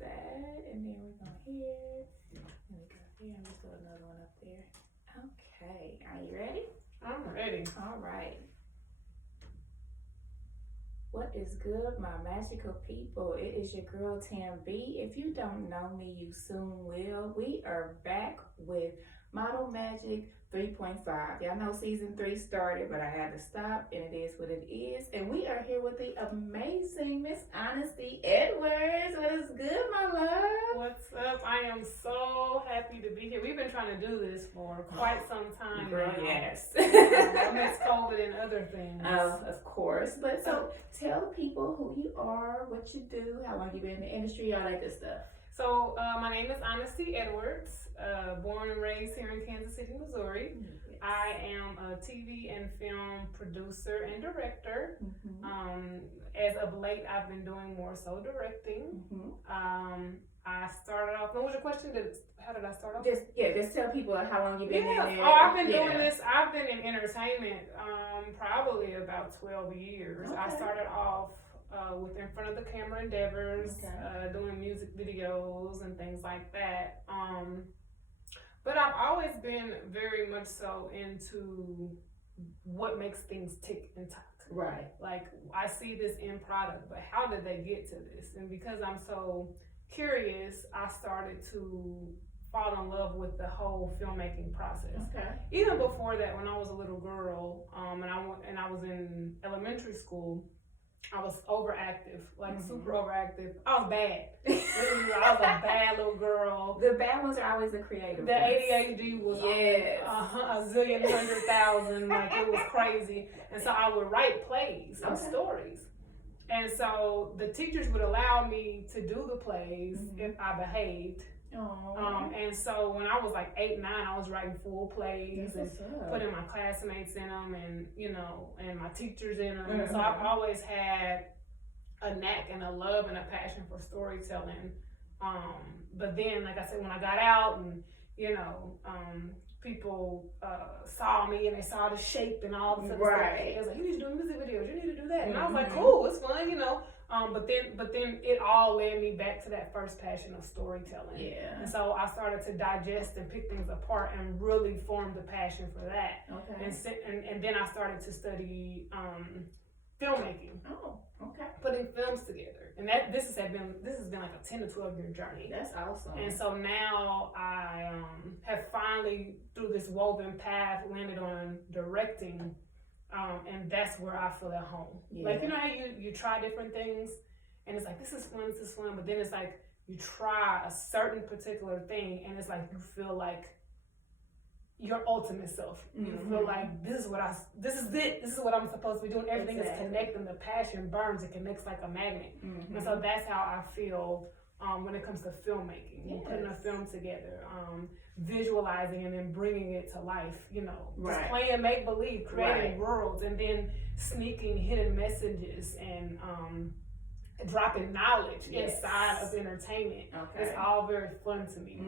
that, and then we're going here. Let me go here. I'm just put another one up there. Okay, are you ready? I'm ready. All right. What is good, my magical people? It is your girl Tam B. If you don't know me, you soon will. We are back with Modelmagickc 3.5. Y'all know season 3 started, but I had to stop, and it is what it is. And we are here with the amazing Miss Honesty Edwards. What is good, my love? What's up? I am so happy to be here. We've been trying to do this for quite some time Girl, now. yes. Amidst COVID and other things. Of course. But so tell people who you are, what you do, how long you been in the industry, all that good stuff. So my name is Honesty Edwards, born and raised here in Kansas City, Missouri. Yes. I am a TV and film producer and director. Mm-hmm. As of late, I've been doing more so directing. Mm-hmm. I started off. What was your question? How did I start off? Just tell people how long you've been in it. Oh, I've been doing this. I've been in entertainment probably about 12 years. Okay. I started off with in front of the camera endeavors, doing music videos and things like that. But I've always been very much so into what makes things tick and talk. Right. Like, I see this end product, but how did they get to this? And because I'm so curious, I started to fall in love with the whole filmmaking process. Okay. Even before that, when I was a little girl, and I was in elementary school, I was overactive, like super overactive. I was bad. Literally, I was a bad little girl. The bad ones are always the creative The ones. ADHD was a zillion 100,000, like it was crazy. And so I would write plays and stories. And so the teachers would allow me to do the plays if I behaved. And so when I was like 8, 9, I was writing full plays and putting my classmates in them, and and my teachers in them. And so I've always had a knack and a love and a passion for storytelling. But then, like I said, when I got out and people saw me and they saw the shape and all the stuff. It was like, you need to do music videos, you need to do that. And I was like, cool, it's fun, But then it all led me back to that first passion of storytelling. Yeah. And so I started to digest and pick things apart and really formed a passion for that. Okay. And then I started to study filmmaking. Oh, okay. Putting films together. And this has been like a 10 to 12 year journey. That's awesome. And so now I have finally, through this woven path, landed on directing. And that's where I feel at home. Yeah. Like, how you try different things and it's like, this is fun, but then it's like you try a certain particular thing and it's like you feel like your ultimate self. You feel like this is what I'm supposed to be doing. Everything is connecting. The passion burns. It connects like a magnet. And so that's how I feel when it comes to filmmaking, putting a film together, visualizing and then bringing it to life, just playing make-believe, creating worlds, and then sneaking hidden messages and dropping knowledge inside of entertainment. Okay. It's all very fun to me.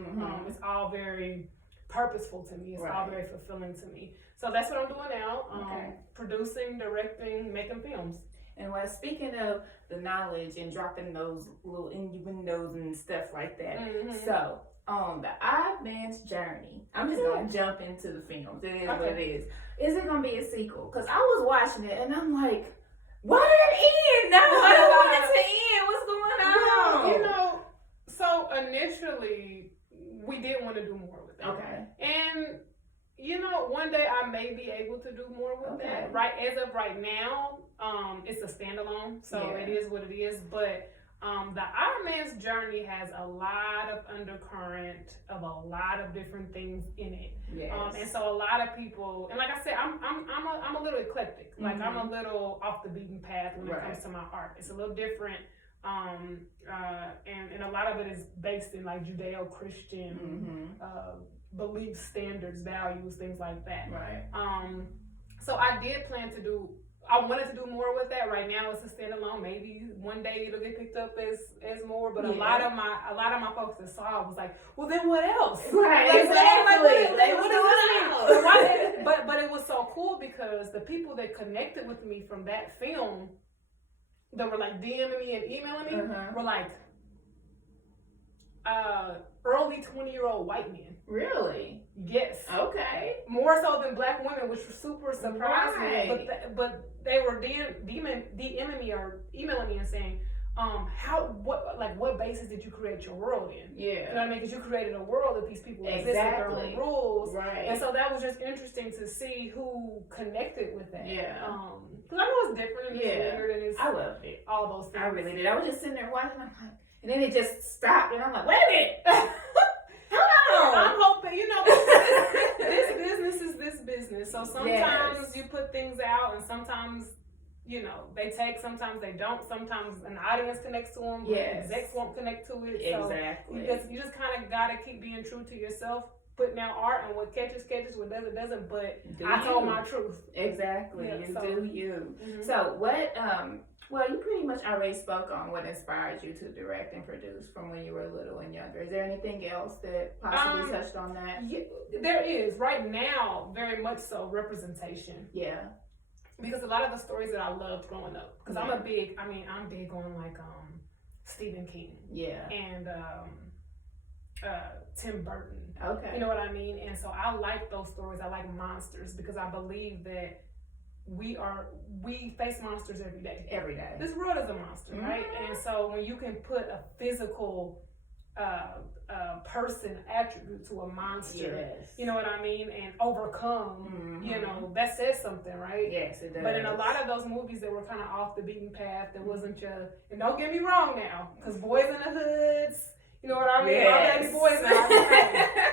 It's all very purposeful to me. It's all very fulfilling to me. So that's what I'm doing now, producing, directing, making films. And speaking of the knowledge and dropping those little innuendos and stuff like that, so on the Odd Man's Journey, I'm just going to jump into the films. It is what it is. Is it going to be a sequel? Because I was watching it and I'm like, why did it end? I don't want it to end. What's going on? So initially we did want to do more with it. Okay. And one day I may be able to do more with that. Right, as of right now, it's a standalone, so it is what it is. But the Iron Man's Journey has a lot of undercurrent of a lot of different things in it. Yes. And so a lot of people, and like I said, I'm a little eclectic. Like I'm a little off the beaten path when it comes to my art. It's a little different. And a lot of it is based in like Judeo-Christian belief standards, values, things like that. Right. So I did plan to do. I wanted to do more with that. Right now it's a standalone. Maybe one day it'll get picked up as more. But a lot of my folks that saw it was like, well, then what else? Right. But it was so cool because the people that connected with me from that film, that were like DMing me and emailing me, were like, early 20-year-old white men. Really? Yes. Okay. More so than black women, which was super surprising. Right. But they were DMing me or emailing me and saying, what basis did you create your world in? Yeah. You know what I mean? Because you created a world that these people exist with their own rules. Right. And so that was just interesting to see who connected with that. Yeah. Because I know it's different and it's weird and it's I loved it. all those things. I really did. I was just sitting there watching. I'm like, and then it just stopped, and I'm like, wait a minute. Hold on. I'm hoping, this business is this business. So sometimes you put things out, and sometimes, they take, sometimes they don't. Sometimes an audience connects to them, but execs won't connect to it. Exactly. So you just kind of got to keep being true to yourself, putting out art, and what catches, what doesn't. But I told my truth. Exactly. Yeah, do you. Mm-hmm. So what, well, you pretty much already spoke on what inspired you to direct and produce from when you were little and younger. Is there anything else that possibly touched on that? Yeah, there is. Right now, very much so, representation. Yeah. Because a lot of the stories that I loved growing up, because I'm big on like Stephen King. Yeah. And Tim Burton. Okay. You know what I mean? And so I like those stories. I like monsters because I believe that we face monsters every day. Every day. This world is a monster, right? And so when you can put a physical person attribute to a monster, you know what I mean, and overcome, that says something, right? Yes, it does. But in a lot of those movies that were kind of off the beaten path, there wasn't and don't get me wrong now, because Boys in the Hoods, you know what I mean? Yes. My baby boys now,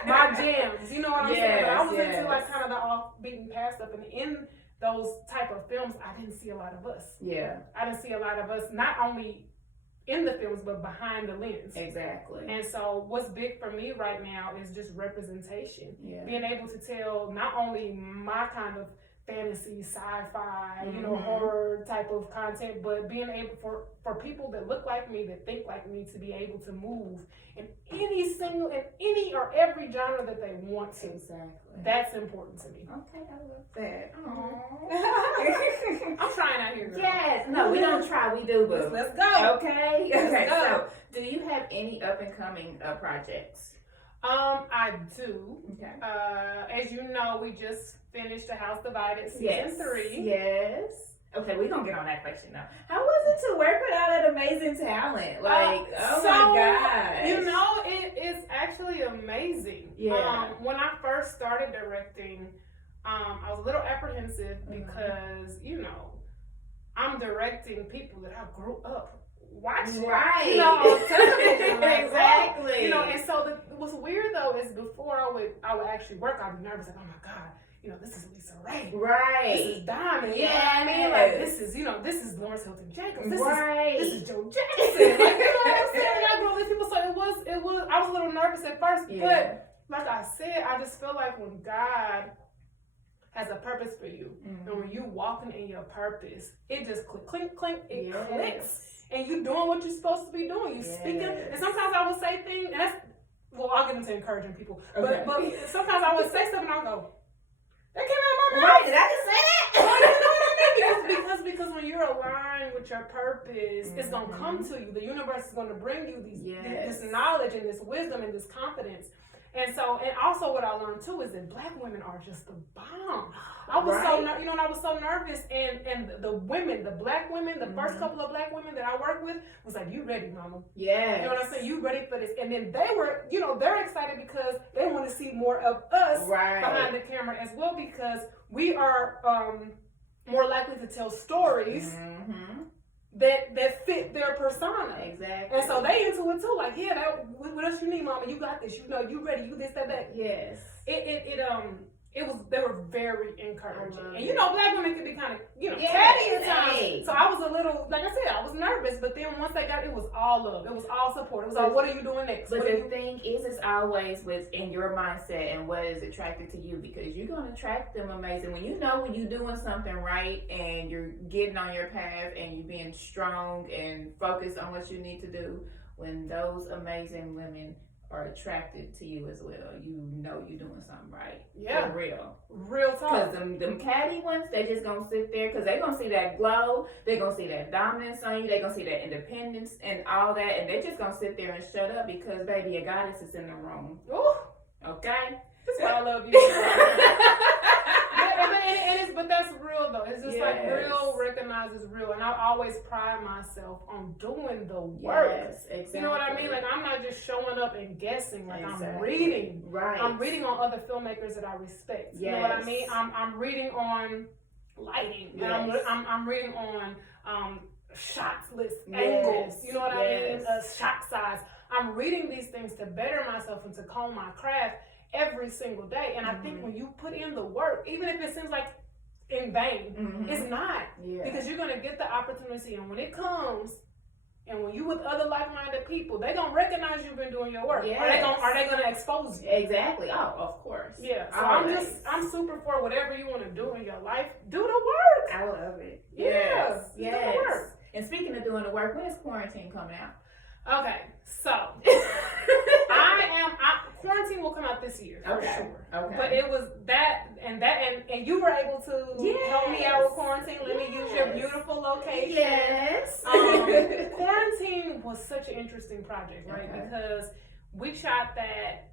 my jams, you know what I'm saying? But I was into like kind of the off beaten path stuff, and in those type of films, I didn't see a lot of us. Yeah. I didn't see a lot of us, not only in the films, but behind the lens. Exactly. And so what's big for me right now is just representation. Yeah. Being able to tell not only my kind of fantasy, sci-fi, horror type of content, but being able for people that look like me, that think like me, to be able to move in any or every genre that they want to. Exactly. That's important to me. Okay, I love that. I'm trying out here, girl. Yes. No, we don't try, we do, boo. Let's go. Okay. Let's go. So, do you have any up and coming projects? I do. Okay. As you know, we just finished The House Divided season 3. Yes. Okay, we're gonna get on that question now. How was it to work with all that amazing talent? Like, my gosh. It is actually amazing. Yeah. When I first started directing, I was a little apprehensive because, I'm directing people that I grew up watching. Right. On television. Exactly. And so what's weird though is before I would actually work, I'd be nervous, like, oh my God, this is Lisa Ray. Right. This is Diamond. You know what I mean? Like, this is Lawrence Hilton Jacobs. This is Joe Jackson. Like, you know what I'm saying? I grew up with people, so it was, I was a little nervous at first, but like I said, I just feel like when God has a purpose for you, and when you walking in your purpose, it just clink, it clicks. And you doing what you're supposed to be doing. You speaking. And sometimes I would say things, and I'll get into encouraging people. Okay. But sometimes I would say stuff and I'll go, that came out of my mouth. Right, did I just say that? You know what I mean? Because when you're aligned with your purpose, it's going to come to you. The universe is going to bring you this knowledge and this wisdom and this confidence. And also what I learned too is that Black women are just the bomb. I was I was so nervous, and the Black women, the first couple of Black women that I worked with was like, you ready, mama? Yeah. You know what I'm saying? You ready for this? And then they were, they're excited because they want to see more of us behind the camera as well, because we are more likely to tell stories that fit their persona. Exactly. And so they into it too. Like, what else you need, mama? You got this. You ready? You this, that. Yes. They were very encouraging. And Black women can be kind of, catty at times. So I was a little, like I said, I was nervous, but then once they got it, was all love. It was all support. It was like, what are you doing next? But the thing is, it's always within your mindset and what is attracted to you, because you're going to attract them amazing. When when you're doing something right and you're getting on your path and you're being strong and focused on what you need to do, when those amazing women are attracted to you as well. You know you're doing something right. Yeah. For real. Real talk. Because them catty ones, they just gonna sit there because they gonna see that glow. They gonna see that dominance on you. They gonna see that independence and all that. And they just gonna sit there and shut up because, baby, a goddess is in the room. Ooh. Okay? That's why I love you. But that's real though. It's just like real recognizes real, and I always pride myself on doing the work. Yes, exactly. You know what I mean? Like I'm not just showing up and guessing. Like exactly. I'm reading. Right. I'm reading on other filmmakers that I respect. Yes. You know what I mean? I'm reading on lighting. Yes. And I'm reading on shots list angles. You know what I mean? Shot size. I'm reading these things to better myself and to hone my craft every single day. And I think when you put in the work, even if it seems like in vain, it's not. Because you're going to get the opportunity, and when it comes, and when you with other like-minded people, they're going to recognize you've been doing your work. Yes. Are they going to expose you? Exactly. Oh, of course. Yeah. So I'm super for whatever you want to do in your life. Do the work. I love it. Yes. Do the work. And speaking of doing the work, when is quarantine coming out? Okay, so quarantine will come out this year for sure. Okay. But it was that and you were able to help me out with quarantine. Let me use your beautiful location. Yes. Quarantine was such an interesting project, right? Because we shot that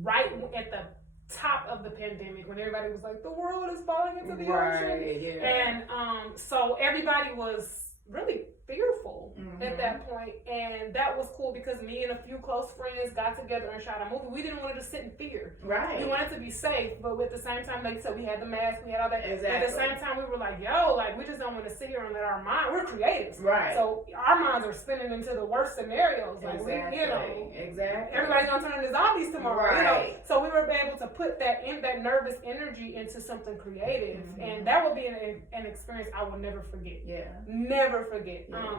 right at the top of the pandemic when everybody was like, the world is falling into the ocean. Yeah. And so everybody was really fearful at that point, and that was cool because me and a few close friends got together and shot a movie. We didn't want to just sit in fear. Right. We wanted to be safe, but at the same time, like you said, we had the mask, we had all that. Exactly. But at the same time, we were like, yo, like we just don't want to sit here and let our mind. We're creatives, right? So our minds are spinning into the worst scenarios. Like everybody's gonna turn into zombies tomorrow. Right. So we were able to put that nervous energy into something creative, and that would be an experience I will never forget. Yeah. Never forget. Yeah.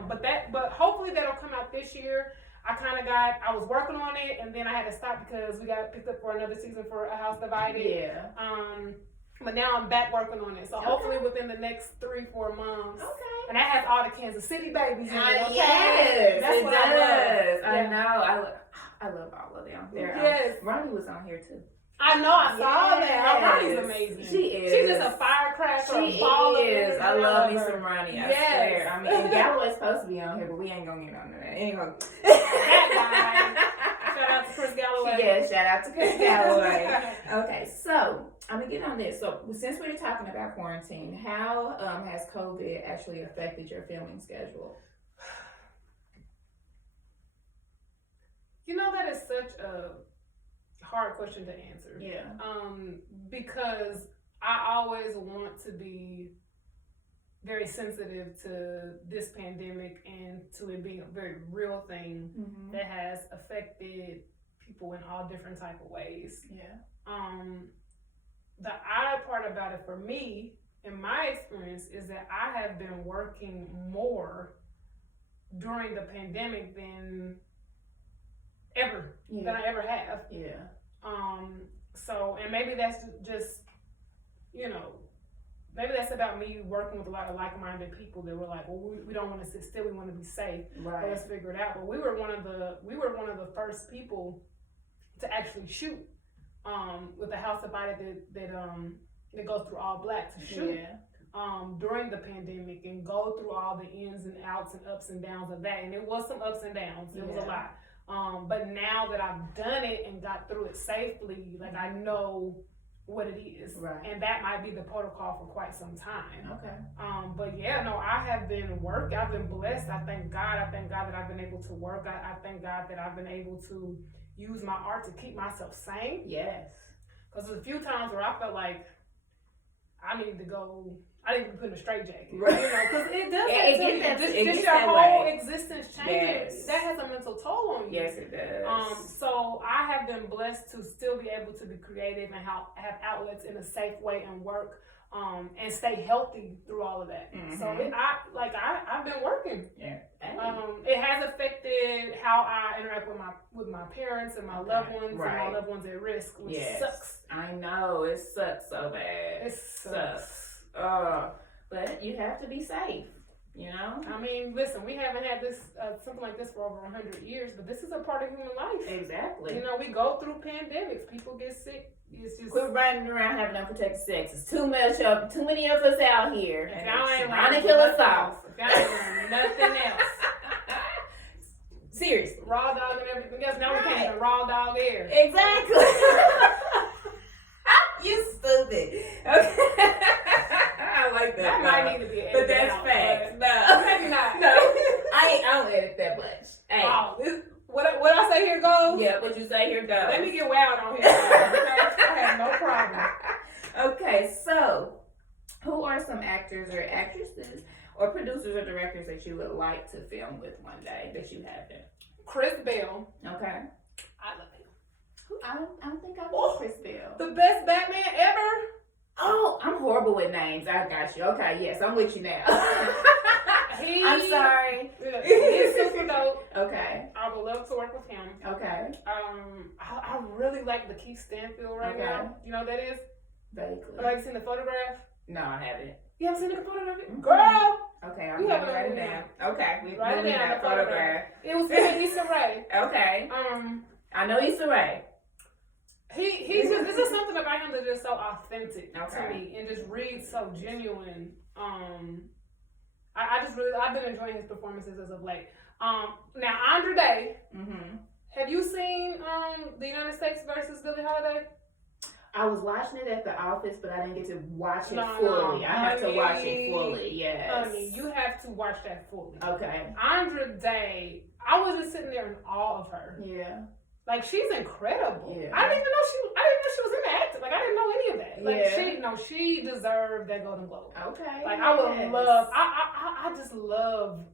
But hopefully that'll come out this year. I was working on it, and then I had to stop because we got picked up for another season for A House Divided. Yeah. But now I'm back working on it. So hopefully within the next 3-4 months. Okay. And that has all the Kansas City babies in it. Okay? Yes, that's what I love. I know. I love all of them. Yes. Ronnie was on here too. I know, I saw that. Ronnie's amazing. She is. She's just a firecracker. She is. I love me some Ronnie. I swear. I mean, and Galloway's supposed to be on here, but we ain't gonna get on that. Anyway. That guy. Shout out to Chris Galloway. Yeah, shout out to Chris Galloway. Okay, so I'm gonna get on this. So since we're talking about quarantine, how has COVID actually affected your filming schedule? You know, that is such a hard question to answer. Yeah. Because I always want to be very sensitive to this pandemic and to it being a very real thing that has affected people in all different type of ways. Yeah. The odd part about it for me, in my experience, is that I have been working more during the pandemic than I ever have. Yeah. So, and maybe that's just, maybe that's about me working with a lot of like-minded people that were like, well, we don't want to sit still, we want to be safe. Right. So let's figure it out. But we were one of the first people to actually shoot with the House Divided that goes through all black to shoot. Yeah. During the pandemic and go through all the ins and outs and ups and downs of that. And it was some ups and downs. It was a lot. But now that I've done it and got through it safely, like I know what it is. Right. And that might be the protocol for quite some time. Okay. But yeah, no, I have been working. I've been blessed. I thank God. I thank God that I've been able to work. I thank God that I've been able to use my art to keep myself sane. Yes. Because there's a few times where I felt like I need to be put in a straitjacket. Right. Because it does. Just your whole existence changes. Yes. That has a mental toll on you. Yes, it does. So I have been blessed to still be able to be creative and have outlets in a safe way and work and stay healthy through all of that. Mm-hmm. So I've been working. Yeah. It has affected how I interact with my parents and my loved ones and my loved ones at risk, which sucks. I know, it sucks so bad. It sucks. But you have to be safe. You know? I mean, listen, we haven't had this something like this for over 100 years, but this is a part of human life. Exactly. You know, we go through pandemics. People get sick. It's just quit running around having unprotected sex. It's too many of us out here. If y'all ain't trying to learning kill us off. If y'all ain't learning nothing else. Seriously. Raw dog and everything else. Now we can't even raw dog air. Exactly. You stupid. Okay. I like that. That might need to be edited but that's out, facts. But No. maybe not. No. I don't edit that much. Hey. Oh, what I say here goes? Yeah, what you say here goes. Let me get wild on here. Okay? I have no problem. Okay, so who are some actors or actresses or producers or directors that you would like to film with one day that you haven't? Chris Bell. Okay. I love him. I don't think I know Chris Bell. The best Batman ever. Oh, I'm horrible with names. I got you. Okay, yes, I'm with you now. I'm sorry. Yeah, he's super dope. Okay. I would love to work with him. Okay. I really like the Keith Stanfield right now. You know what that is? Vaguely. Have you seen the photograph? No, I haven't. You haven't seen the photograph? Mm-hmm. Girl! Okay, We I'm have it write on it video. down. Okay, we Write it down, that the photograph. It was him and Issa Rae. Okay. I know Issa Rae. He's just, there's just something about him that's just so authentic Okay. to me and just reads so genuine. I've been enjoying his performances as of late. Now Andre Day, have you seen the United States versus Billie Holiday? I was watching it at the office, but I didn't get to watch it No, fully. no, I have to watch honey, it fully. Yes. Honey, you have to watch that fully. Okay. Andre Day, I was just sitting there in awe of her. Yeah. Like, she's incredible. Yeah. I didn't even know she was into acting. Like, I didn't know any of that. Like, she deserved that Golden Globe. Okay. Like, I would love. I just love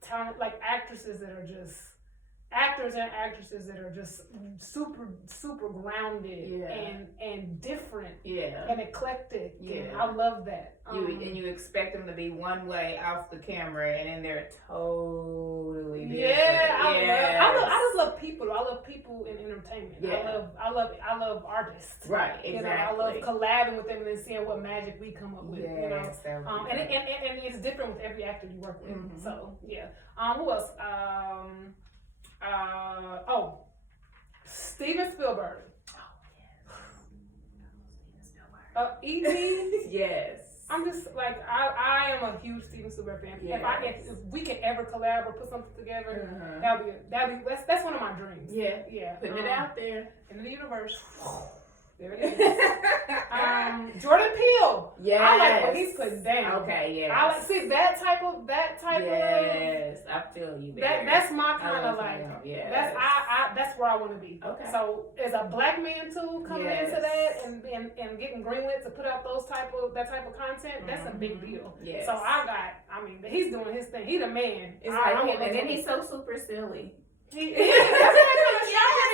talent, like actresses that are just actors and actresses that are just super grounded and different and eclectic. Yeah. And I love that. You expect them to be one way off the camera, and then they're totally different. Yeah, I just love people. I love people in entertainment. Yeah. I love artists. Right, exactly. You know, I love collabing with them and then seeing what magic we come up with. Yes, you know, and it's different with every actor you work with. Mm-hmm. So yeah. Who else? Steven Spielberg. E.T. Yes. I'm just like I am a huge Steven Spielberg fan. Yes. If we can ever collab or put something together, that's one of my dreams. Yeah. Putting it out there in the universe. There it is. Jordan Peele. Yes. I like what he's putting down. Okay, yes. I like see that type of yes, I feel you there. That's my kind of like yes. that's where I want to be. Okay. So as a black man too coming into that and getting greenlit to put out that type of content, that's a big deal. Yes. So he's doing his thing. He's a man. It's like him, and then he's so super silly. That's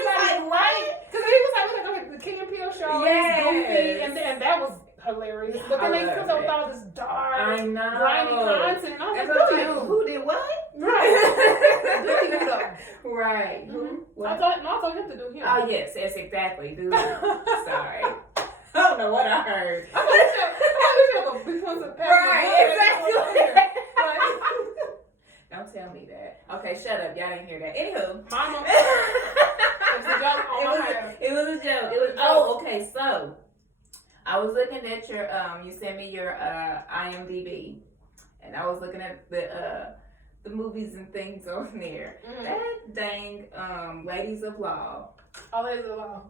like what? Because he was like the King and Peele show. Yes. Goofy, and that was hilarious. But then he comes up with all this dark, grimy content. And I was like, who did what? Right. Do you though? Right. Mm-hmm. I told him to do him. Oh yes, exactly. Do sorry. I don't know what I heard. Right, exactly. Don't tell me that. Okay, shut up. Y'all didn't hear that. Anywho. Mama. It was a joke. Okay, so I was looking at your you sent me your IMDb, and I was looking at the movies and things on there. That dang Ladies of Law. Oh, Ladies of Law.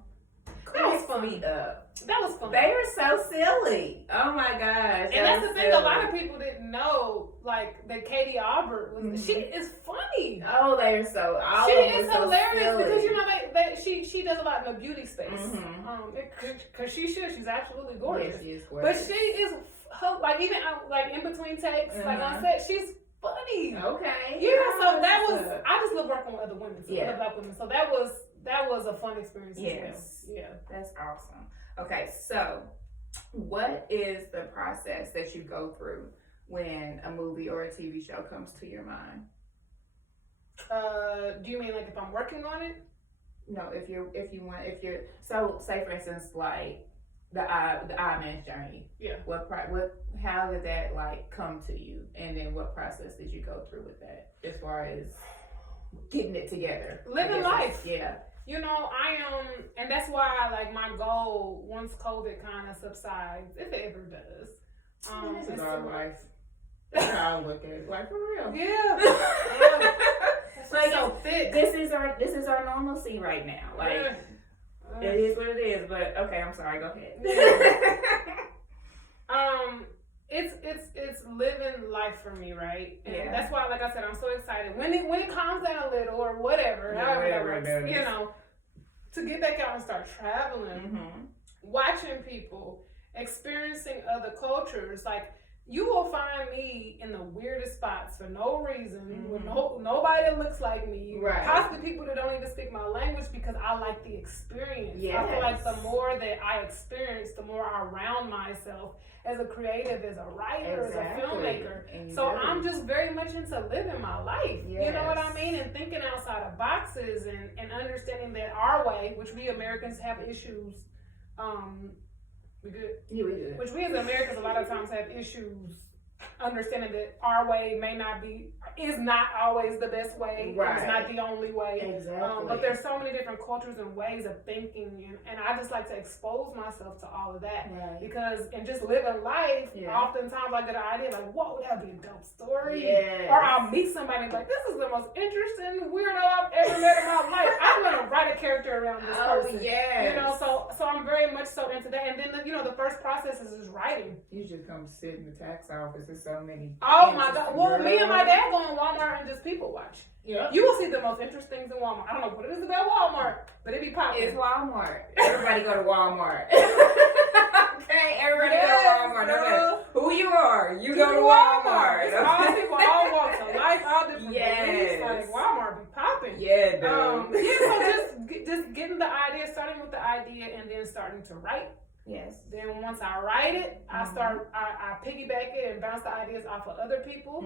That was funny. That was fun. They were so silly. Oh my gosh. And that's the thing. A lot of people didn't know, like, that Katie Albert was. She is funny. Oh, they're so. She is so hilarious silly. because you know she does a lot in the beauty space. Because she should. She's absolutely gorgeous. Yes, she is gorgeous. But she is like even like in between takes, like on set, she's funny. Okay. Yeah. So that was. I just love working with other women. Other black women. So that was a fun experience. Yes. Yeah. That's awesome. Okay, so what is the process that you go through when a movie or a TV show comes to your mind? Do you mean like if I'm working on it? No, if you're so say for instance like the I Man's journey. Yeah. How did that like come to you, and then what process did you go through with that as far as getting it together, living life? Yeah. You know, and that's why like my goal once COVID kind of subsides, if it ever does. This is our life. That's how I look at it. Like for real. Yeah. Like so thick. This is our normalcy right now. Like it is what it is. But okay, I'm sorry. Go ahead. It's living life for me, right? And yeah. that's why, like I said, I'm so excited when it calms down a little or whatever, however that works, you know, to get back out and start traveling, watching people, experiencing other cultures. Like you will find me in the weirdest spots for no reason, with nobody that looks like me, right? Possibly people that don't even speak my language, because I like the experience. Yes. I feel like the more that I experience, the more I round myself as a creative, as a writer, as a filmmaker. So I'm just very much into living my life. Yes. You know what I mean? And thinking outside of boxes and understanding that our way, which we Americans have issues. We good? Yeah, we good. Which we as Americans a lot of times have issues understanding that our way is not always the best way. Right. It's not the only way. Exactly. But there's so many different cultures and ways of thinking, and I just like to expose myself to all of that. Right. Because in just living life, oftentimes I get an idea like, whoa, that would be a dope story. Yes. Or I'll meet somebody and be like, this is the most interesting weirdo I've ever met in my life. I'm gonna write a character around this person. Yes. You know, so I'm very much so into that. And then the first process is just writing. You just come sit in the tax office. There's so many. Oh my God! Well, me and my dad go in Walmart and just people watch. Yeah. You will see the most interesting things in Walmart. I don't know what it is about Walmart, but it be popping. It's Walmart. Everybody go to Walmart. Okay, everybody go to Walmart. No matter who you are, you go to Walmart. It's all people, all walks of life, all different beliefs. Like Walmart be popping. Yeah, dude. So just getting the idea, starting with the idea, and then starting to write. Yes. Then once I write it, I piggyback it and bounce the ideas off of other people,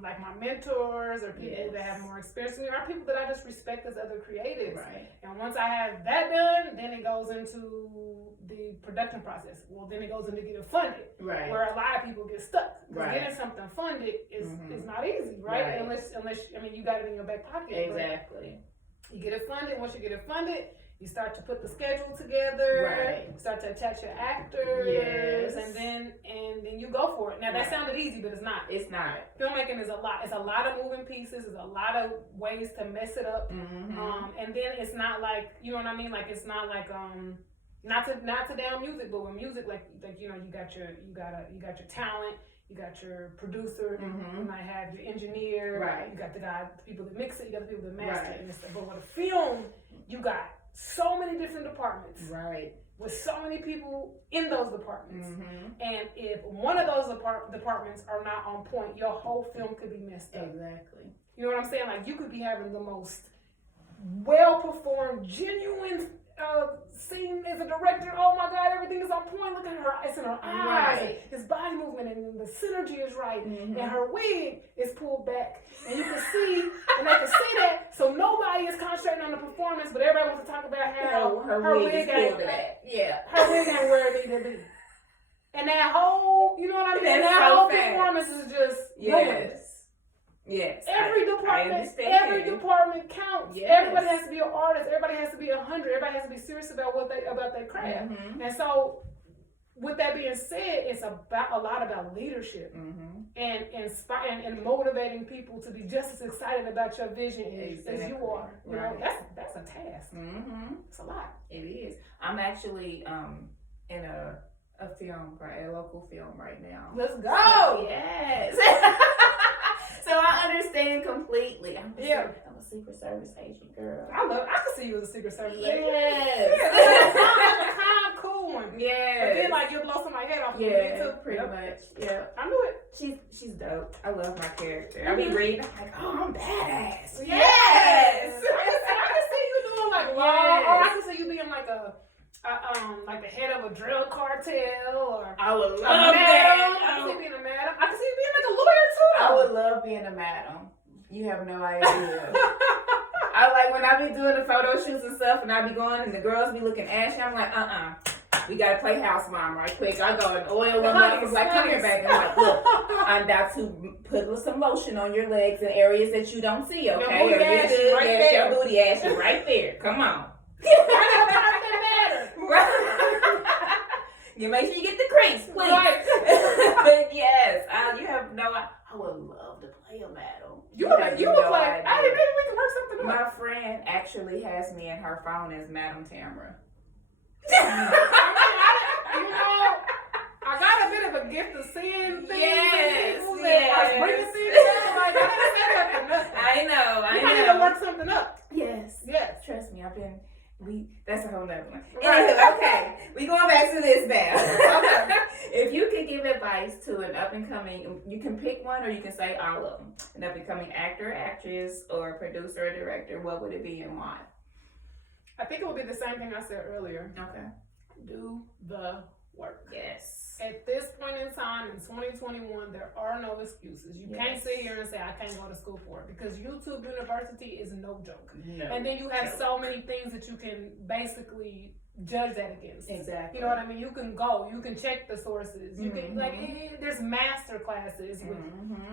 like my mentors or people that have more experience than me, or people that I just respect as other creatives. Right. And once I have that done, then it goes into the production process. Well, then it goes into getting funded. Right. Where a lot of people get stuck. Right. Getting something funded is not easy, right? Unless you got it in your back pocket. Exactly. You get it funded. Once you get it funded, you start to put the schedule together. Right. You start to attach your actors, and then you go for it. Now that sounded easy, but it's not. It's not. Filmmaking is a lot. It's a lot of moving pieces. It's a lot of ways to mess it up. And then it's not like, you know what I mean? Like it's not like not to down music, but with music, like you know, you got your talent. You got your producer, you might have your engineer, you got the people that mix it, you got the people that master it and stuff. But with a film, you got so many different departments, with so many people in those departments, and if one of those departments are not on point, your whole film could be messed up. Exactly. You know what I'm saying? Like you could be having the most well-performed, genuine scene as a director. Oh my God, everything is on point. Look at her; it's in her eyes, his body movement, and the synergy is right, and her wig is pulled back, and you can see, and they can see that. So nobody is concentrating on the performance, but everybody wants to talk about how her wig ain't back. Her wig ain't where it needed to be. And that whole, you know what I mean? And that whole performance is just ruined. Yes. Every department counts. Yes. Everybody has to be an artist. Everybody has to be 100. Everybody has to be serious about their craft. And so, with that being said, it's about a lot about leadership and inspiring and motivating people to be just as excited about your vision as you are. You know, that's a task. It's a lot. It is. I'm actually in a film, a local film right now. Let's go. So, yes. So I understand completely. I'm a Secret Service agent, girl. I can see you as a Secret Service agent. Yes. A calm, cool one. Yes. But then like you'll blow somebody's head off. Yeah, pretty much. Yeah. I knew it. She's dope. I love my character. I be reading. I'm like, oh, I'm badass. Yes. I can see you doing like law, or I can see you being like like the head of a drug cartel, or I would love that. I can see you being a madam. I can see you being like a lawyer too. I would love being a madam. You have no idea. I like when I be doing the photo shoots and stuff, and I be going, and the girls be looking ashy. I'm like, we gotta play house mom right quick. I go and oil them up. It's like, come here, baby. I'm like, look, I'm about to put some lotion on your legs in areas that you don't see, okay? Your booty ash is right there. Your booty ash is right there. Come on. You make sure you get the crease, please. Right. But yes, you have no. I would love to play a madam. You would play. Hey, maybe we can work something out. My friend actually has me in her phone as Madam Tamara. I got a bit of a gift of seeing things. Yes. Bringing things down. Like, I didn't say that for nothing. I know. You might need to work something up. Yes. Yes. Trust me, that's a whole nother one. Right. Anywho, okay. We going back to this now. Okay. If you could give advice to an up-and-coming, you can pick one or you can say all of them. An up-and-coming actor, actress, or producer or director, what would it be and why? I think it would be the same thing I said earlier. Okay. Do the work. Yes. At this point in time, in 2021, there are no excuses. You can't sit here and say, I can't go to school for it. Because YouTube University is no joke. No. And then you have so many things that you can basically judge that against. Exactly. You know what I mean? You can go, you can check the sources. You can, there's master classes with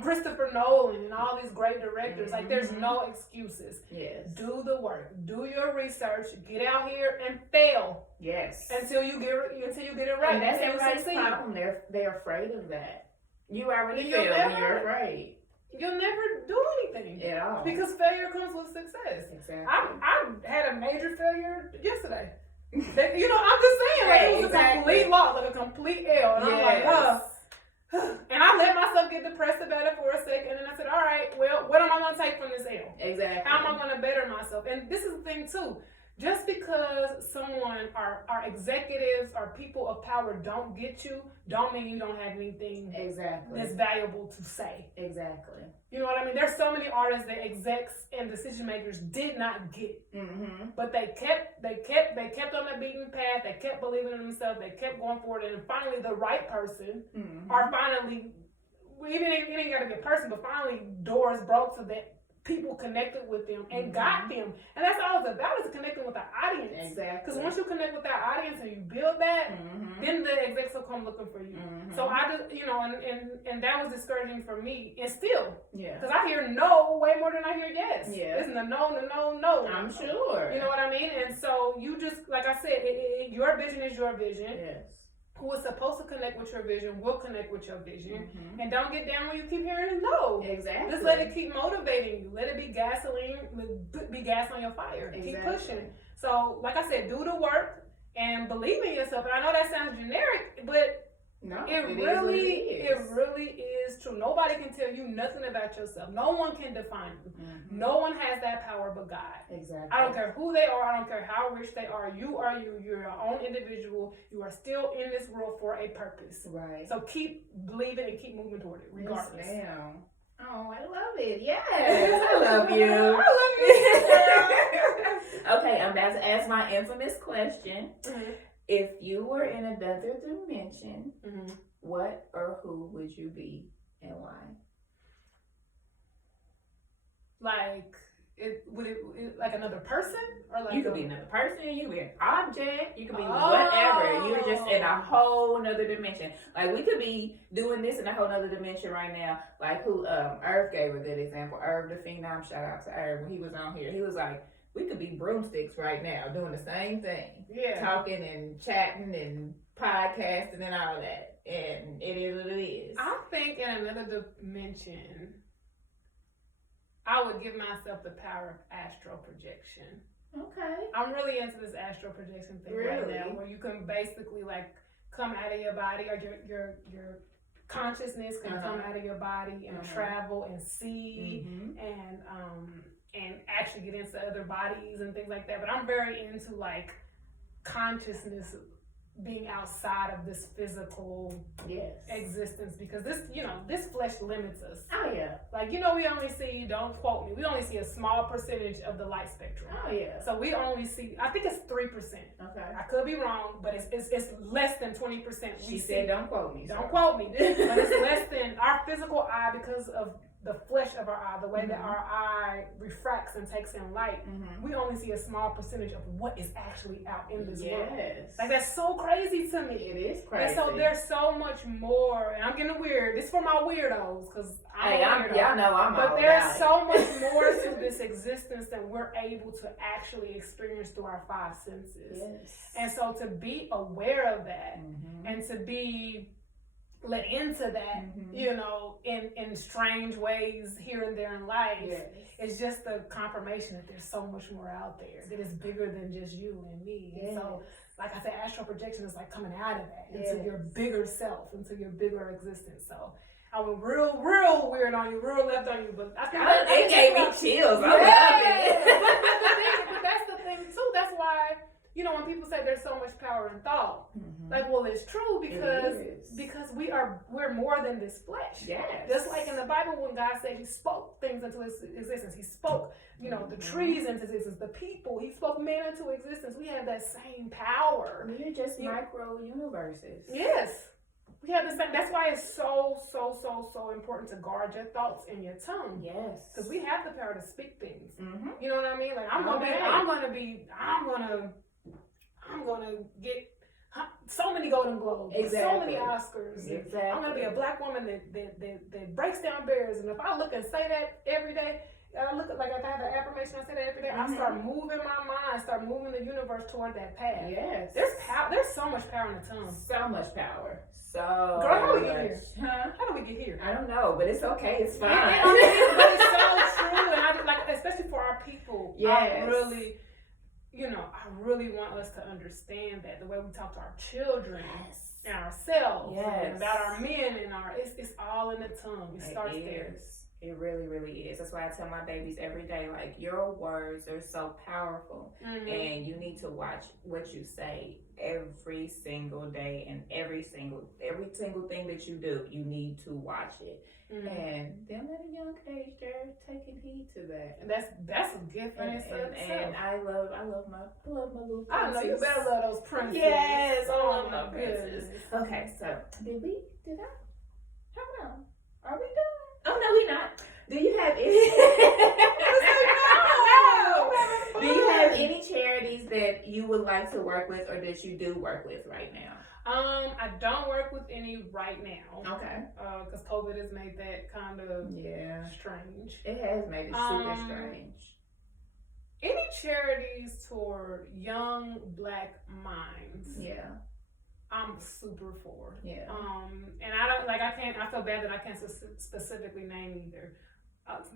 Christopher Nolan and all these great directors. Like, there's no excuses. Yes. Do the work. Do your research. Get out here and fail. Yes. Until you get it right. And that's everybody's problem. They're afraid of that. You already fail when you're afraid. You'll never do anything. At all. Because failure comes with success. Exactly. I had a major failure yesterday. I'm just saying, like, it was a complete loss, like a complete L. And I'm like, and I let myself get depressed about it for a second, and then I said, all right, well, what am I going to take from this L? Exactly. How am I going to better myself? And this is the thing, too. Just because someone, our executives, our people of power don't get you, don't mean you don't have anything that's valuable to say. Exactly. You know what I mean? There's so many artists that execs and decision makers did not get, but they kept on the beaten path. They kept believing in themselves. They kept going forward, and finally, the right person, or finally, it ain't got to be a person, but finally, doors broke so that people connected with them and got them. And that's all it's about, is connecting with the audience. Exactly. Because once you connect with that audience and you build that, then the execs will come looking for you. So I just, and that was discouraging for me. And still, because I hear no way more than I hear yes. Yeah. It's no. I'm sure. You know what I mean? And so you just, like I said, your vision is your vision. Yes. Who is supposed to connect with your vision will connect with your vision. And don't get down when you keep hearing no. Exactly. Just let it keep motivating you. Let it be gasoline, be gas on your fire. Exactly. Keep pushing. So, like I said, do the work and believe in yourself. And I know that sounds generic, but it really is true. Nobody can tell you nothing about yourself. No one can define you. No one has that power but God. Exactly. I don't care who they are. I don't care how rich they are. You are you. You're your own individual. You are still in this world for a purpose. Right. So keep believing and keep moving toward it, regardless. Yes, ma'am. Oh, I love it. Yes, I love you. I love you. Okay, I'm about to ask my infamous question. If you were in another dimension, what or who would you be and why? Like, would it like another person, or like you could be another person, you could be an object, you could be whatever. You're just in a whole nother dimension. Like, we could be doing this in a whole nother dimension right now. Like Irv gave a good example. Irv the Phenom, shout out to Irv when he was on here. He was like, we could be broomsticks right now doing the same thing. Yeah. Talking and chatting and podcasting and all that. And it is what it is. I think in another dimension, I would give myself the power of astral projection. Okay. I'm really into this astral projection thing right now, where you can basically like come out of your body, or your consciousness can come out of your body and travel and see and actually get into other bodies and things like that. But I'm very into like consciousness being outside of this physical existence, because this flesh limits us. Oh yeah. Like, we only see, don't quote me, we only see a small percentage of the light spectrum. Oh yeah. So we only see, I think it's 3%. Okay. I could be wrong, but it's less than 20%. She said don't quote me. Don't quote me. But it's less than our physical eye, because of the flesh of our eye, the way that our eye refracts and takes in light, we only see a small percentage of what is actually out in this world. Like, that's so crazy to me. It is crazy. And so there's so much more, and I'm getting weird. This is for my weirdos, because y'all know I'm but all there's about so much more to this existence than we're able to actually experience through our five senses. And so to be aware of that and to be let into that, you know, in strange ways here and there in life, it's just the confirmation that there's so much more out there that is bigger than just you and me. And so, like I said, astral projection is like coming out of that into your bigger self, into your bigger existence. So I went real weird on you, real left on you, but I think it gave me chills. I love it. But that's the thing too. That's why, you know, when people say there's so much power in thought, like, well, it's true because we're more than this flesh. Just like in the Bible, when God said He spoke things into existence, He spoke, you know, the trees into existence, the people, He spoke men into existence. We have that same power. We're just micro universes. Yes. We have the same. That's why it's so important to guard your thoughts and your tongue. Because we have the power to speak things. You know what I mean? Like, I'm gonna get so many Golden Globes, so many Oscars. I'm gonna be a black woman that breaks down barriers. And if I look and say that every day, I look at, like, if I have an affirmation, I say that every day. I start moving my mind, start moving the universe toward that path. There's power. There's so much power in the tongue. So much power. So girl, how do we get here? How do we get here? I don't know, but it's okay. It's fine. But it's so true, and I like, especially for our people. I really want us to understand that the way we talk to our children and ourselves and about our men and it's all in the tongue. It starts there. It really is. That's why I tell my babies every day, like, your words are so powerful, and you need to watch what you say every single day, and every single thing that you do, you need to watch it. And them at a young age, they're taking heed to that. And that's a gift in itself. And I love my little princess. I know you better love those princesses. Yes, I love my princesses. Okay, so did I? Hold on. Are we done? Oh, no, we're not. Do you have any? No. Do you have any charities that you would like to work with, or that you do work with right now? I don't work with any right now. Okay. Because COVID has made that kind of strange. It has made it super strange. Any charities toward young black minds? I'm super for. And I feel bad that I can't specifically name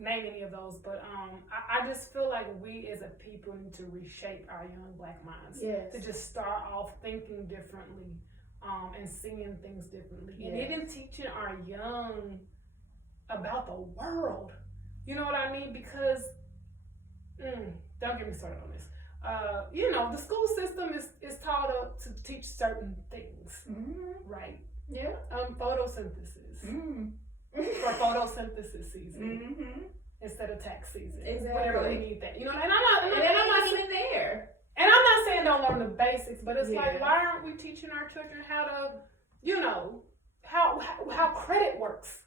any of those, but I just feel like we as a people need to reshape our young black minds to just start off thinking differently, and seeing things differently, and even teaching our young about the world. You know what I mean? Because don't get me started on this. The school system is taught up to teach certain things, right? Photosynthesis for photosynthesis season instead of tax season. Whenever we need that, and I'm not even there. And I'm not saying don't learn the basics, but it's like, why aren't we teaching our children how to, how credit works?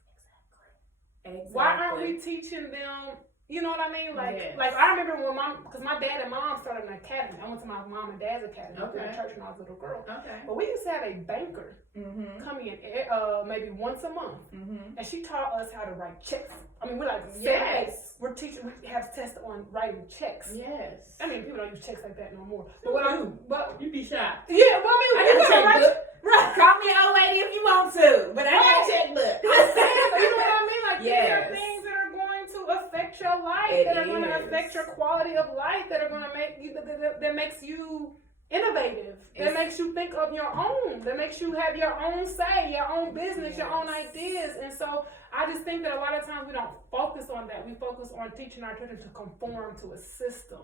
Exactly. Why aren't we teaching them? You know what I mean? Like I remember when because my dad and mom started an academy. I went to my mom and dad's academy in church when I was a little girl. But we used to have a banker come in maybe once a month, and she taught us how to write checks. I mean, we're like, we're teaching. We have tests on writing checks. I mean, people don't use checks like that no more. But you be shy. Yeah, well, I mean, we can write. Right. Call me an old lady if you want to, but I got a checkbook. I'm saying, you know what I mean? Like, these are things that are going to affect your life, that are going to affect your quality of life, that are going to make you, that makes you innovative, that makes you think of your own, that makes you have your own say, your own business, your own ideas. And so I just think that a lot of times we don't focus on that. We focus on teaching our children to conform to a system.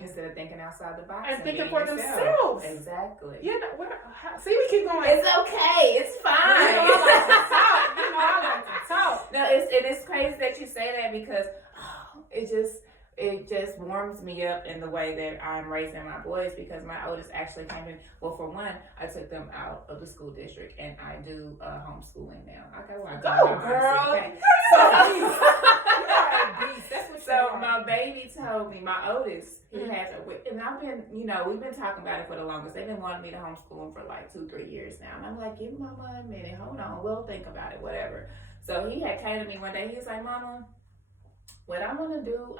Instead of thinking outside the box. And thinking for themselves. Exactly. See, we keep going. It's okay. It's fine. I like to talk. No, it's crazy that you say that, because it just, it just warms me up in the way that I'm raising my boys, because my oldest actually came in. Well, for one, I took them out of the school district and I do homeschooling now. Okay, well, go girl. Okay. So my baby told me, my oldest, he has a, and I've been, we've been talking about it for the longest. They've been wanting me to homeschool him for like 2-3 years now. And I'm like, give mama a minute, hold on, we'll think about it, whatever. So he had came to me one day, he was like, Mama, what I'm gonna do,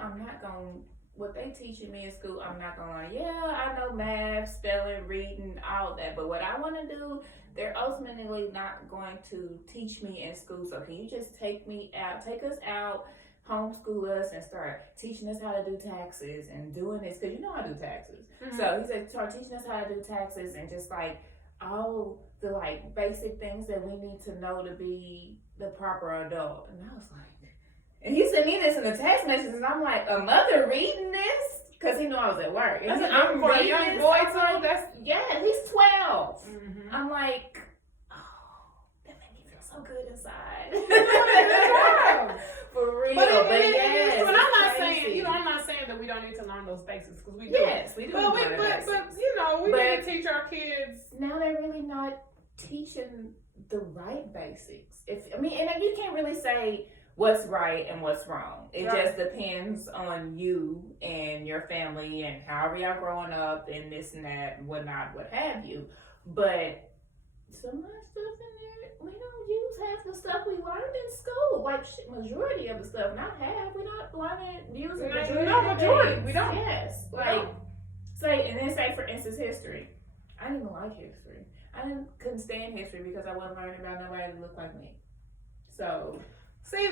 what they teaching me in school, I'm not gonna, I know math, spelling, reading, all that, but what I wanna do, they're ultimately not going to teach me in school. So can you just take us out, homeschool us, and start teaching us how to do taxes and doing this, because I do taxes. So he said, start teaching us how to do taxes and just like all the like basic things that we need to know to be the proper adult. And I was like, and he sent me this in the text messages, and I'm like, a mother reading this? Because he knew I was at work. And I'm for a young boy too. He's 12. I'm like, that made me feel so good inside. For real. But yes, but I'm not saying that we don't need to learn those basics, because we do. Yes, we do. But we need to teach our kids. Now they're really not teaching the right basics. And you can't really say what's right and what's wrong. It just depends on you and your family and however y'all growing up and this and that and whatnot, what have you. But some of that stuff in there, we don't use half the stuff we learned in school. Like majority of the stuff, not half. We're not using majority. We don't. Yes. Say for instance history. I didn't even like history. I couldn't stand history because I wasn't learning about nobody that looked like me. So see,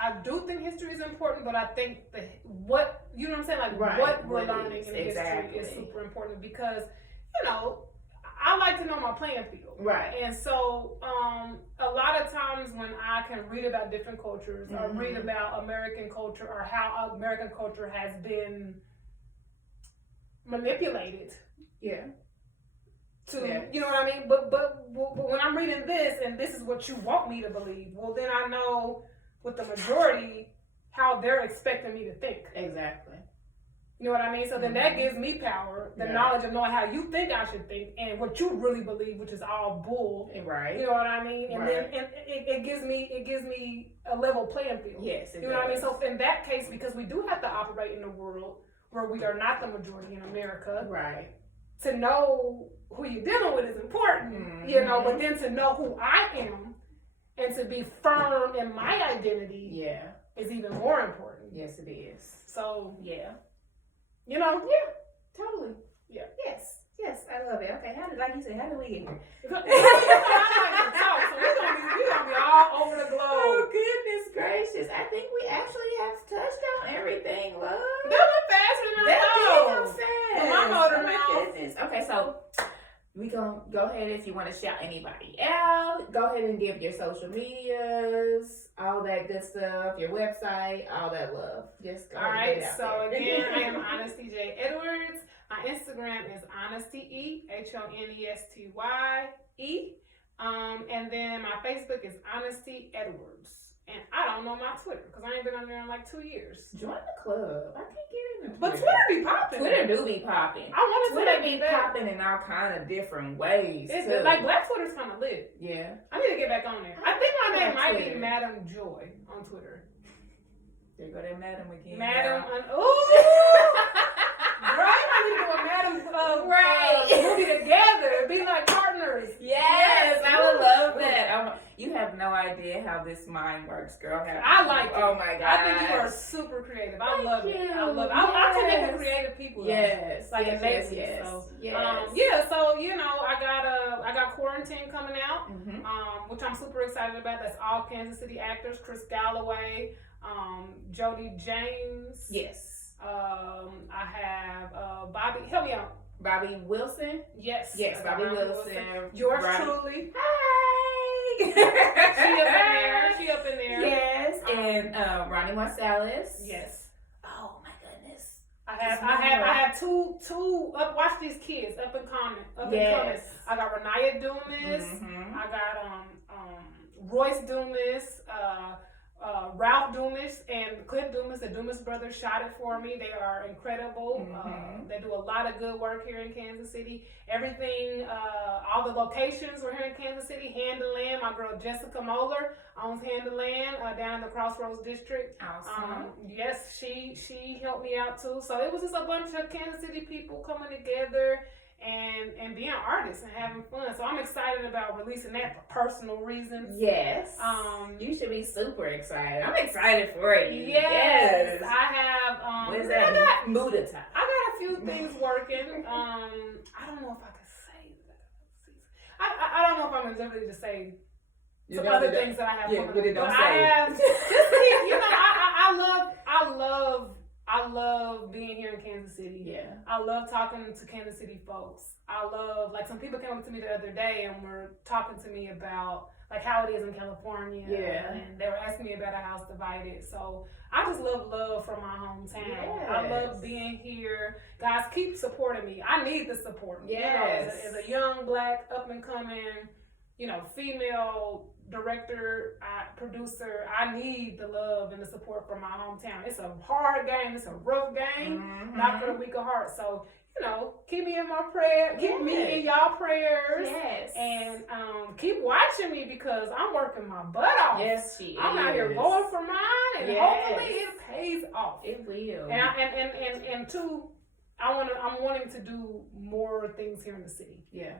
I do think history is important, but I think what we're learning in history is super important, because I like to know my playing field. Right. And so a lot of times when I can read about different cultures or read about American culture or how American culture has been manipulated. Yeah. You know what I mean? But when I'm reading this and this is what you want me to believe, well then I know with the majority how they're expecting me to think. Exactly. You know what I mean? So then that gives me power, the knowledge of knowing how you think I should think and what you really believe, which is all bull. Right. You know what I mean? And then it gives me a level playing field. Yes. You know what I mean? So in that case, because we do have to operate in a world where we are not the majority in America. Right. To know who you're dealing with is important, but then to know who I am and to be firm in my identity is even more important. Yes, it is. So, totally. Yeah. Yes, I love it. Okay, how did we get here? I like to talk, so we're gonna be all over the globe. Oh, goodness gracious. I think we actually have touched on everything, love. That went faster than I thought. My motor mouth. Okay, so we gonna go ahead, if you want to shout anybody out, go ahead and give your social medias, all that good stuff, your website, all that love. Just go ahead. All right, so again, I am Honesty J. Edwards. My Instagram is Honesty, HONESTYE. And then my Facebook is Honesty Edwards. And I don't know my Twitter because I ain't been on there in like 2 years. Join the club. I can't get in there. But Twitter be popping. Twitter do be popping. I want Twitter be popping in all kind of different ways. Too. Like Black Twitter's kind of lit. Yeah. I need to get back on there. I think my name might be Madam Joy on Twitter. There go that Madam again. Madam. Right? I need to do a Madam movie together. Be like partners. Yes, I would love that. You have no idea how this mind works, girl. I like it. Oh my God. I think you are super creative. I love it. I love it. I connect with creative people. Yes. Like yes. So, yes. So I got Quarantine coming out, which I'm super excited about. That's all Kansas City actors: Chris Galloway, Jody James. Yes. I have Bobby. Help me out. Bobby Wilson. Yes. Yes. Bobby Wilson. Yours truly. Hi. She up in there. Yes. And Ronnie Marsalis. Yes. Oh my goodness. I have two watch these kids up and coming. I got Renaya Dumas. I got Royce Dumas. Ralph Dumas and Cliff Dumas, the Dumas brothers, shot it for me. They are incredible. They do a lot of good work here in Kansas City. Everything, all the locations were here in Kansas City. Hand to Land, my girl Jessica Moeller owns Hand to Land down in the Crossroads District. Awesome. Yes, she helped me out too. So it was just a bunch of Kansas City people coming together and being artists and having fun. So I'm excited about releasing that for personal reasons. Yes. You should be super excited. I'm excited for you. Yes. I have what is that? Muda time. I got a few things working. I don't know if I can say that. I don't know if I'm at liberty to say some other things that I have coming. But I have just you know, I love being here in Kansas City. Yeah. I love talking to Kansas City folks. I love, like, some people came up to me the other day and were talking to me about, like, how it is in California. Yeah. And they were asking me about A House Divided. So I just love from my hometown. Yes. I love being here. Guys, keep supporting me. I need the support. Yes. You know, as a young, Black, up-and-coming, you know, female director, producer, I need the love and the support from my hometown. It's a hard game. It's a rough game. Not for the weak of heart. So, you know, keep me in my prayer. Keep me in y'all prayers. Yes. And keep watching me because I'm working my butt off. Yes, she is. I'm out here going for mine, and hopefully it pays off. It will. And two, I'm wanting to do more things here in the city. Yeah.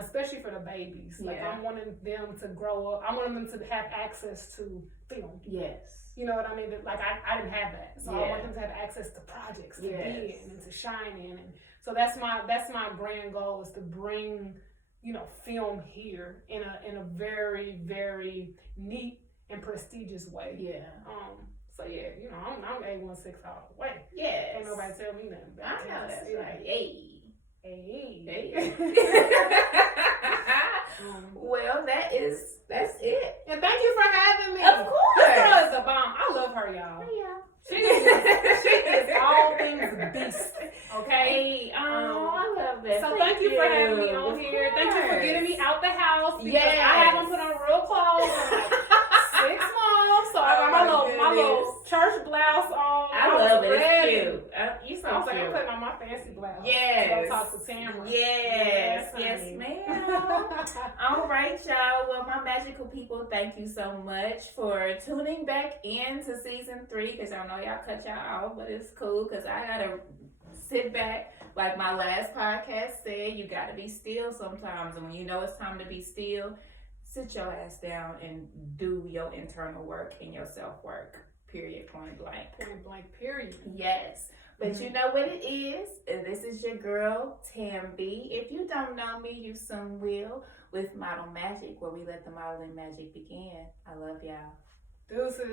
Especially for the babies. Like, I'm wanting them to grow up. I want them to have access to film. Yes. You know what I mean? Like, I didn't have that. So I want them to have access to projects to be in and to shine in. And so that's my grand goal, is to bring, you know, film here in a very, very neat and prestigious way. Yeah. So yeah, you know, I'm A16 all the way. Yes. Ain't nobody tell me nothing about I know that's right. Hey. Well, that's it. And thank you for having me. Of course. This girl is a bomb. I love her, y'all. Yeah. She is all things beast. Okay. Hey, I love that. So thank you for having me on here. Thank you for getting me out the house, because I haven't put on real clothes in like 6 months. So I got my little church blouse on. I love it. It's cute. You so I was like, cute. I'm putting on my fancy blouse. Yes. Go talk to Tamara. Yes, ma'am. All right, y'all. Well, my magical people, thank you so much for tuning back in to season 3, because I know y'all cut y'all off, but it's cool because I gotta sit back. Like my last podcast said, you gotta be still sometimes, and when you know it's time to be still, sit your ass down and do your internal work and your self-work. Period. Point blank. Point blank. Period. Yes. But you know what it is. This is your girl, Tam B. If you don't know me, you soon will, with Model Magic, where we let the modeling magic begin. I love y'all. Deuces.